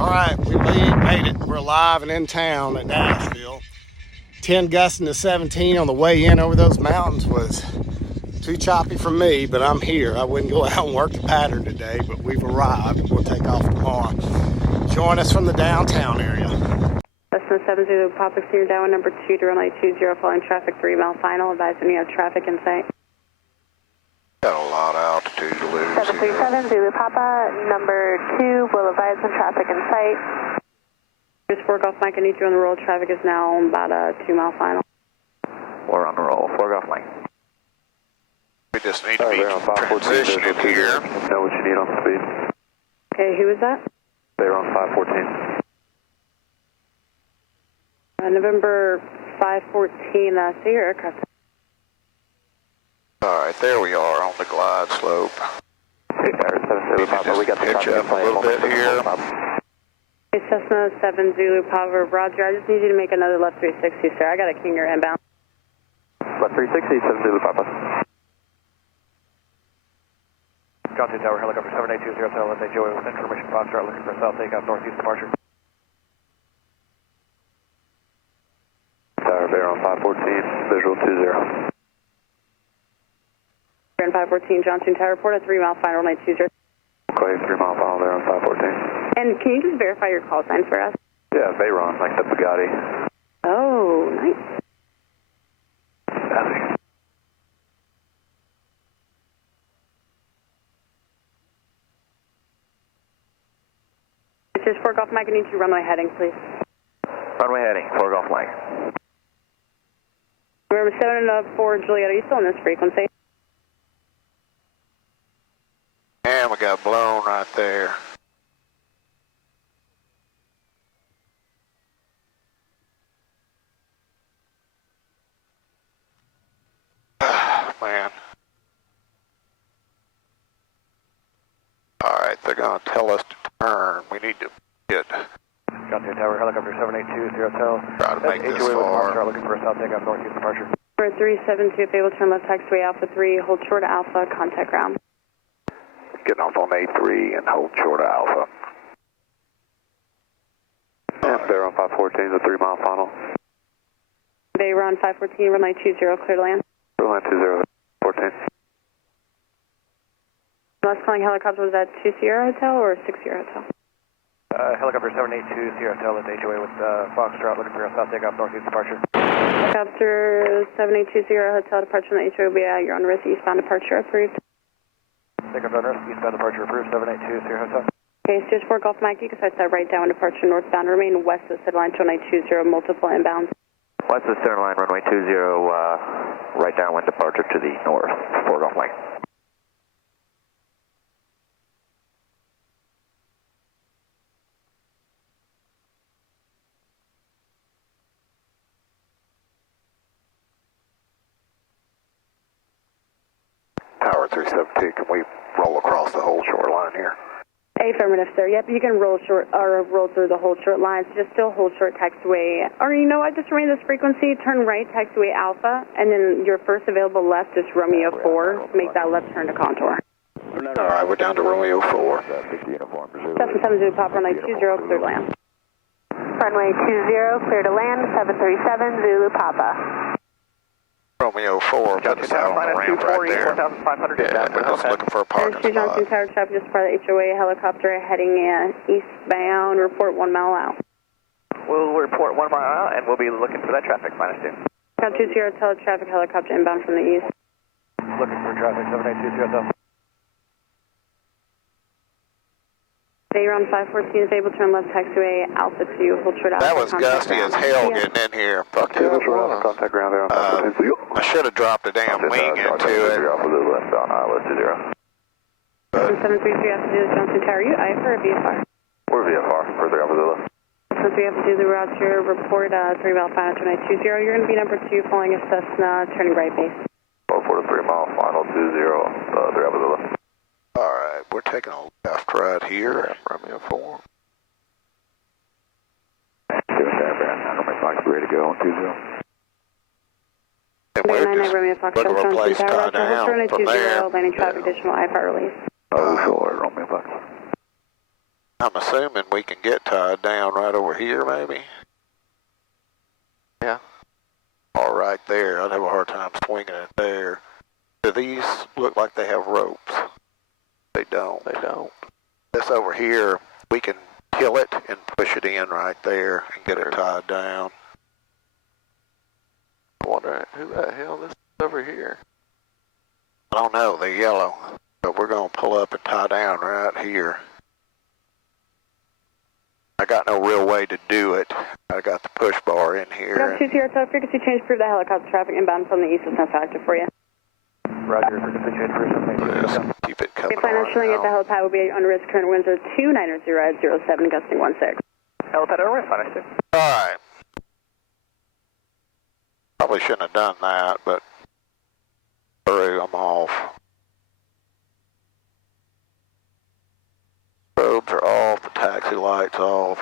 Alright, we made it. We're alive and in town at Nashville. 10 gusting to 17 on the way in over those mountains was too choppy for me, but I'm here. I wouldn't go out and work the pattern today, but we've arrived. We'll take off tomorrow. Join us from the downtown area. Cessna 70 Papa Senior down number 2 to runway 20 following traffic 3 mile final. Advising you have traffic in sight. Got a lot of altitude to lose. 737 Zulu Papa, number 2, will advise on traffic in sight. Just 4 Golf Mike, I need you on the roll. Traffic is now about a 2 mile final. We're on the roll. 4 Golf Mike. We just need to be transitioning here. Know what you need on the speed. Okay, who is that? They're on 514. November 514, see your aircraft. Alright, there we are on the glide slope. Hey, Zulu Papa, we got the pitch up a little bit here. Hey, Cessna 7 Zulu Papa, Roger, I just need you to make another left 360, sir. I got a Kinger inbound. Left 360, 7 Zulu Papa. John 2 Tower, helicopter 7820, let Joey with information Foxtrot looking for south takeoff northeast departure. Tower Bear on 514, visual 20. Bear on 514, Johnson Tower, report a 3 mile final, runway 20. Okay, 3 mile final there on 514. And can you just verify your call sign for us? Yeah, Veyron, like the Bugatti. Oh, nice. It's just 4 Golf Mike, I need you to runway heading, please. Runway heading, 4 Golf Mike. Remember 704 Juliet, are you still in this frequency? And we got blown right there. Man. Alright, they're going to tell us to turn. We need to get. John 2 Tower, helicopter 7820, Try to make this far. Foxtrot looking for a south takeoff northeast departure. For 372, if able to turn left taxiway Alpha 3, hold short Alpha, contact ground. Getting off on A3 and hold short of Alpha. And they're on 514, the 3 mile final. Bay Ron 514, runway 20, clear to land. Runway 20, 14. Last calling helicopter, was that 2 Sierra Hotel or 6 Sierra Hotel? Helicopter 782 Sierra Hotel at HOA with Foxtrot looking for a south takeoff northeast departure. Helicopter 782 Sierra Hotel, departure from the HOA, you're on risk, eastbound departure approved. Takeoff on risk, eastbound departure approved, 782 Sierra Hotel. Okay, Stitch 4 Golf Mike, you can set that right down departure northbound, remain west of center line 2920, multiple inbounds. West of center line, runway 20, right downwind departure to the north, 4 Golf Mike. Tower 372, can we roll across the whole shoreline here? Affirmative, sir. Yep, you can roll short or roll through the whole short lines. Just still hold short taxiway. Or you know what? Just remain this frequency. Turn right taxiway Alpha, and then your first available left is Romeo 4. Make that left turn to contour. All right, we're down to Romeo 4. 770 Zulu Pop runway 20, clear to land. Runway 20, clear to land, 737 Zulu Papa. Romeo 4, put us out on the ramp right there. Yeah, I was looking for a parking There's Johnson spot. Tower traffic just part of the HOA helicopter heading eastbound. Report 1 mile out. We'll report 1 mile out, and we'll be looking for that traffic, -2. Count 2 Sierra Hotel traffic helicopter inbound from the east. Looking for traffic, 782 Sierra Hotel. Bayron 514 is able to turn left taxiway Alpha 2, hold short Alpha. That was gusty as hell getting in here. Fuck it. Contact ground there on 514. I should have dropped a damn wing into it. Left on ILS 20. 733 have to do with Johnson Tower. You IFR or VFR? We're VFR, further up the left. 733 have to do the route here. Report 3 mile final 2920. You're going to be number 2 following a Cessna turning right base. 4 to 3 mile final 20, 3 up the left. Alright, we're taking a left right here at Romeo 4. Give us that, man. Romeo Fox ready to go on 20. And we're just Romeo Fox, looking for a Johnson place to Tower, tie down from there. landing traffic, additional IFR release. Oh, sure, Romeo Fox. I'm assuming we can get tied down right over here, maybe? Yeah. Or right there. I'd have a hard time swinging it there. Do these look like they have ropes? They don't. They don't. This over here, we can kill it and push it in right there and get it tied down. I'm wondering who the hell this is over here. I don't know, they're yellow, but we're going to pull up and tie down right here. I got no real way to do it. I got the push bar in here. Ground 2 Sierra Tower, frequency change for the helicopter traffic inbound from the east is not factor for you. Roger, frequency change for 782. Just keep it coming We plan on showing at the helipad will be on risk. Current winds are 290 at 07, gusting 16. Helipad over, fine, Alright. Probably shouldn't have done that, but through, I'm off. Probes are off, the taxi lights off.